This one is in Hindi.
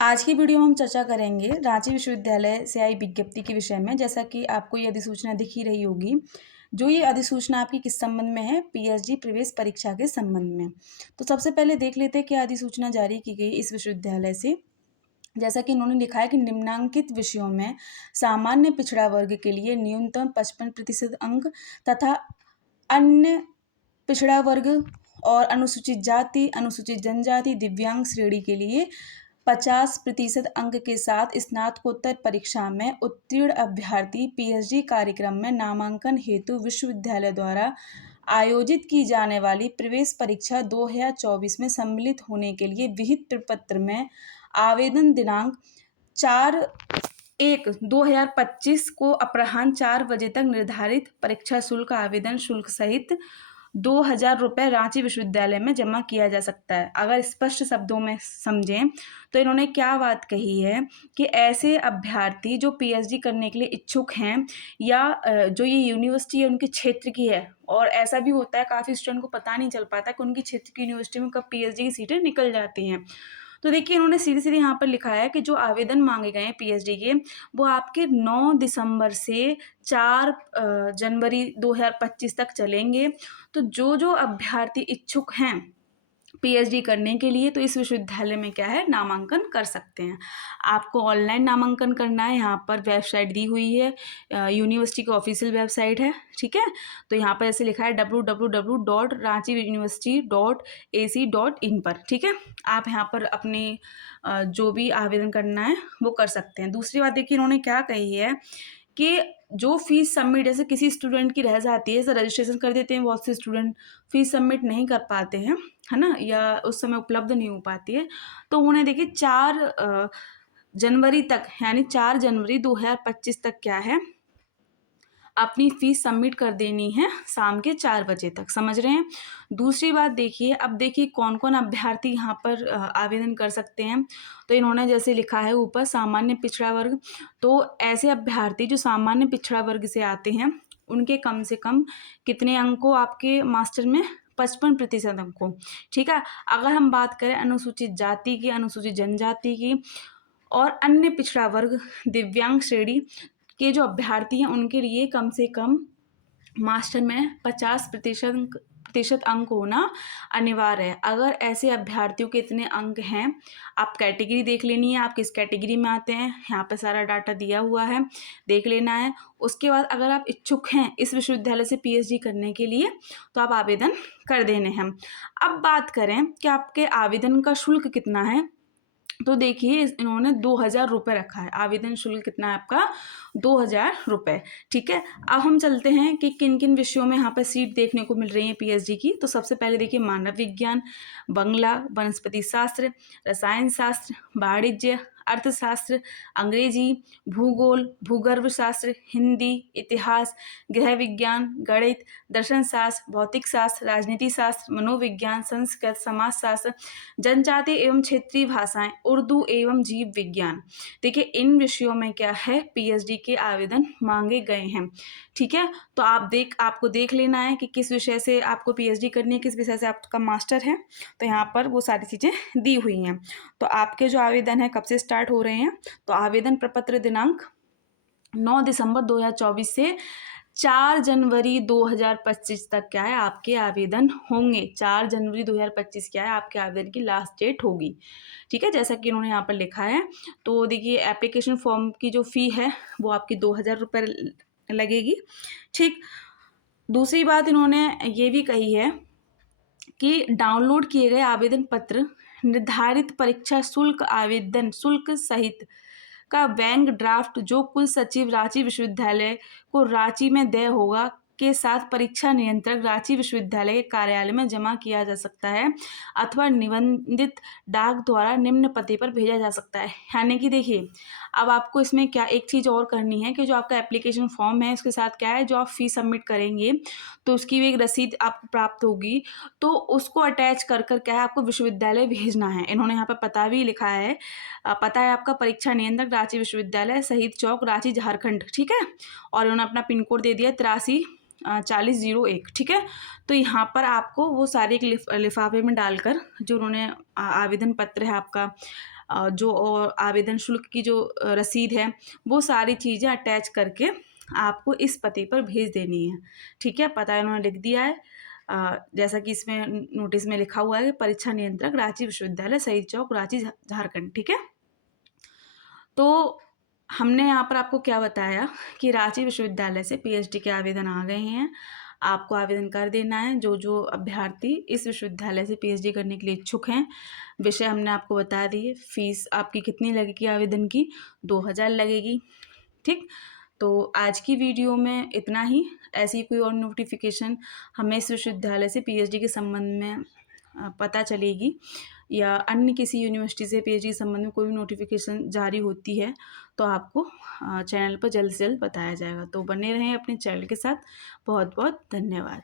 आज की वीडियो में हम चर्चा करेंगे रांची विश्वविद्यालय से आई विज्ञप्ति के विषय में। जैसा कि आपको ये अधिसूचना दिख ही रही होगी। जो ये अधिसूचना आपकी किस संबंध में है? पीएचडी प्रवेश परीक्षा के संबंध में। तो सबसे पहले देख लेते हैं क्या अधिसूचना जारी की गई इस विश्वविद्यालय से। जैसा कि इन्होंने लिखा है कि निम्नांकित विषयों में सामान्य पिछड़ा वर्ग के लिए न्यूनतम 55% अंक तथा अन्य पिछड़ा वर्ग और अनुसूचित जाति, अनुसूचित जनजाति, दिव्यांग श्रेणी के लिए 50% अंक के साथ स्नातकोत्तर परीक्षा में उत्तीर्ण अभ्यर्थी पीएचडी कार्यक्रम में नामांकन हेतु विश्वविद्यालय द्वारा आयोजित की जाने वाली प्रवेश परीक्षा 2024 में सम्मिलित होने के लिए विहित प्रपत्र में आवेदन दिनांक 4/1/2025 को अपराह्न 4 बजे तक निर्धारित परीक्षा शुल्क आवेदन शुल्क सहित 2,000 रुपये रांची विश्वविद्यालय में जमा किया जा सकता है। अगर स्पष्ट शब्दों में समझें तो इन्होंने क्या बात कही है कि ऐसे अभ्यर्थी जो पीएचडी करने के लिए इच्छुक हैं या जो ये यूनिवर्सिटी है उनके क्षेत्र की है, और ऐसा भी होता है काफ़ी स्टूडेंट को पता नहीं चल पाता कि उनकी क्षेत्र की यूनिवर्सिटी में कब पीएचडी की सीटें निकल जाती हैं। तो देखिए इन्होंने सीधे सीधे यहाँ पर लिखा है कि जो आवेदन मांगे गए हैं पीएचडी के, वो आपके 9 दिसंबर से 4 जनवरी 2025 तक चलेंगे। तो जो अभ्यर्थी इच्छुक हैं पीएचडी करने के लिए तो इस विश्वविद्यालय में क्या है, नामांकन कर सकते हैं। आपको ऑनलाइन नामांकन करना है। यहाँ पर वेबसाइट दी हुई है, यूनिवर्सिटी की ऑफिशियल वेबसाइट है, ठीक है। तो यहाँ पर ऐसे लिखा है www.ranchiuniversity.ac.in पर, ठीक है। आप यहाँ पर अपनी जो भी आवेदन करना है वो कर सकते हैं। दूसरी बात देखिए इन्होंने क्या कही है कि जो फीस सबमिट जैसे किसी स्टूडेंट की रह जाती है, जैसे रजिस्ट्रेशन कर देते हैं बहुत से स्टूडेंट, फीस सबमिट नहीं कर पाते हैं, है ना, या उस समय उपलब्ध नहीं हो पाती है, तो उन्हें देखिए 4 जनवरी तक यानी 4 जनवरी 2025 तक क्या है, अपनी फीस सबमिट कर देनी है शाम के 4 बजे तक। समझ रहे हैं। दूसरी बात देखिए, अब देखिए कौन कौन अभ्यर्थी यहाँ पर आवेदन कर सकते हैं। तो इन्होंने जैसे लिखा है ऊपर, सामान्य पिछड़ा वर्ग। तो ऐसे अभ्यर्थी जो सामान्य पिछड़ा वर्ग से आते हैं उनके कम से कम कितने अंकों आपके मास्टर में, 55% अंकों, ठीक है। अगर हम बात करें अनुसूचित जाति की, अनुसूचित जनजाति की और अन्य पिछड़ा वर्ग, दिव्यांग श्रेणी के जो अभ्यर्थी हैं उनके लिए कम से कम मास्टर में 50% अंक होना अनिवार्य है। अगर ऐसे अभ्यर्थियों के इतने अंक हैं, आप कैटेगरी देख लेनी है, आप किस कैटेगरी में आते हैं, यहाँ पे सारा डाटा दिया हुआ है, देख लेना है। उसके बाद अगर आप इच्छुक हैं इस विश्वविद्यालय से पीएचडी करने के लिए तो आप आवेदन कर देने हैं। अब बात करें कि आपके आवेदन का शुल्क कितना है, तो देखिए इन्होंने 2,000 रुपये रखा है। आवेदन शुल्क कितना है आपका, 2,000 रुपये, ठीक है। अब हम चलते हैं कि किन किन विषयों में यहाँ पर सीट देखने को मिल रही है पीएचडी की। तो सबसे पहले देखिए मानव विज्ञान, बंगला, वनस्पति शास्त्र, रसायन शास्त्र, वाणिज्य, अर्थशास्त्र, अंग्रेजी, भूगोल, भूगर्भ शास्त्र, हिंदी, इतिहास, गृह विज्ञान, गणित, दर्शन शास्त्र, भौतिक शास्त्र, राजनीति शास्त्र, मनोविज्ञान, संस्कृत, समाजशास्त्र, जनजातीय एवं क्षेत्रीय भाषाएं, उर्दू एवं जीव विज्ञान। देखिए इन विषयों में क्या है, पीएचडी के आवेदन मांगे गए हैं, ठीक है। तो आपको देख लेना है कि किस विषय से आपको पीएचडी करनी है, किस विषय से आपका मास्टर है। तो यहाँ पर वो सारी चीज़ें दी हुई हैं। तो आपके जो आवेदन है कब से स्टार्ट हो रहे हैं, तो आवेदन प्रपत्र दिनांक 9 दिसंबर 2024 से 4 जनवरी 2025 तक क्या है, आपके आवेदन होंगे। 4 जनवरी 2025 क्या है, आपके आवेदन की लास्ट डेट होगी, ठीक है, जैसा कि इन्होंने यहाँ पर लिखा है। तो देखिए एप्लीकेशन फॉर्म की जो फ़ी है वो आपकी 2,000 रुपये लगेगी, ठीक। दूसरी बात इन्होंने ये भी कही है कि डाउनलोड किए गए आवेदन पत्र निर्धारित परीक्षा शुल्क आवेदन शुल्क सहित का बैंक ड्राफ्ट जो कुल सचिव रांची विश्वविद्यालय को रांची में देय होगा के साथ परीक्षा नियंत्रक रांची विश्वविद्यालय के कार्यालय में जमा किया जा सकता है अथवा निबंधित डाक द्वारा निम्न पते पर भेजा जा सकता है। यानी कि देखिए अब आपको इसमें क्या एक चीज़ और करनी है कि जो आपका एप्लीकेशन फॉर्म है उसके साथ क्या है, जो आप फीस सबमिट करेंगे तो उसकी भी एक रसीद आपको प्राप्त होगी, तो उसको अटैच कर क्या है आपको विश्वविद्यालय भेजना है। इन्होंने यहाँ पर पता भी लिखा है, पता है आपका परीक्षा नियंत्रक रांची विश्वविद्यालय, शहीद चौक, रांची, झारखंड, ठीक है। और उन्होंने अपना पिन कोड दे दिया 834001, ठीक है। तो यहाँ पर आपको वो सारे एक लिफाफे में डालकर जो उन्होंने आवेदन पत्र है आपका जो आवेदन शुल्क की जो रसीद है, वो सारी चीज़ें अटैच करके आपको इस पते पर भेज देनी है। ठीक है, पता इन्होंने लिख दिया है। जैसा कि इसमें नोटिस में लिखा हुआ है कि परीक्षा नियंत्रक, रांची विश्वविद्यालय, शहीद चौक, रांची, झारखंड। ठीक है, तो हमने यहाँ पर आपको क्या बताया कि रांची विश्वविद्यालय से पीएचडी के आवेदन आ गए हैं। आपको आवेदन कर देना है। जो जो अभ्यर्थी इस विश्वविद्यालय से पीएचडी करने के लिए इच्छुक हैं, विषय हमने आपको बता दिए। फीस आपकी कितनी लगेगी आवेदन की? 2000 लगेगी। ठीक, तो आज की वीडियो में इतना ही। ऐसी कोई और नोटिफिकेशन हमें इस विश्वविद्यालय से पीएचडी के संबंध में पता चलेगी, या अन्य किसी यूनिवर्सिटी से पीएचडी के संबंध में कोई भी नोटिफिकेशन जारी होती है, तो आपको चैनल पर जल्द से जल्द बताया जाएगा। तो बने रहें अपने चैनल के साथ। बहुत बहुत धन्यवाद।